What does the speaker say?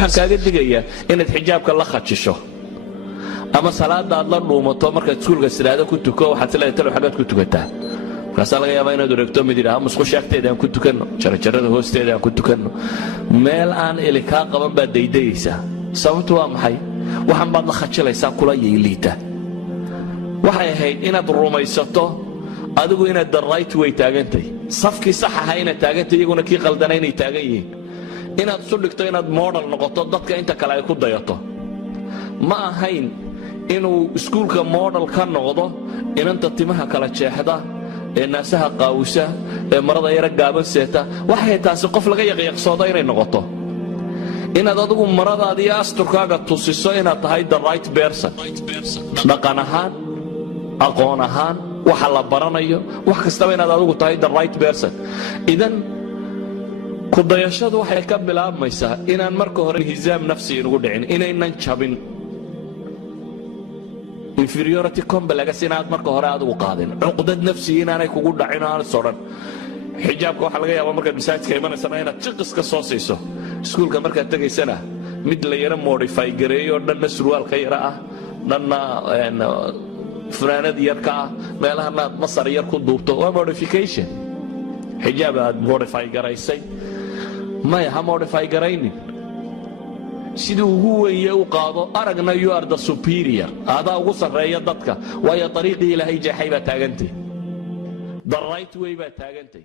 waxaan kaaga digayaa inaad xijaabka la khajisho ama salaada aad la dhuumato markaad iskuulka salaada ku tuko waxaad leedahay talo xagaad ku tukataa markaas laga yaabaa inaad wareegto mid yiraahdo musqusha agteeda aan ku tukanno jarjarada hoosteeda aan ku tukanno meel aan ili kaa qaban baad daydayaysaa sababtu waa maxay waxaan baad la khajilaysaa kula yeeliita waxay ahayd inaad rumaysato adigu inaad the right way taagantay safkii sax ahaa inaad taagantay iyaguna kii qaldanay inay taagan yihiin inaad isu dhigto inaad model noqoto dadka inta kale ay ku dayato ma ahayn inuu iskuulka model ka noqdo inanta timaha kala jeexda ee naasaha qaawisa ee marada yara gaaban seeta waxay taasi qof laga yaqyaqsoodo inay noqoto inaad adigu maradaada iyo asturkaaga tusiso inaad tahay the right person dhaqan ahaan aqoon ahaan waxa la baranayo wax kastaba inaad adigu tahay the right person idan ku dayashadu waxay ka bilaabmaysaa inaan marka hore hizaam nafsi inugu dhicin inaynan jabin inferiority complex inaad marka hore adigu qaadin cuqdad nafsi inaanay kugu dhacin aan soran xijaabka waxa laga yaabaa markaad masaajidka imanaysaa inaad jiqis ka soo siiso iskuulka markaad tagaysana mid la yara modify gareeyo dhanna surwaalka yara ah dhanna fanaanad yarka ah meelahana aad masar yar ku duubto waa modification xijaab aad modify garaysay maya ha modify garaynin sidii ugu weeye u qaado aragna you are the superior adaa ugu sarreeya dadka waayo ariiqii ilaahay jeexay baa taagantay the right way baa taagantay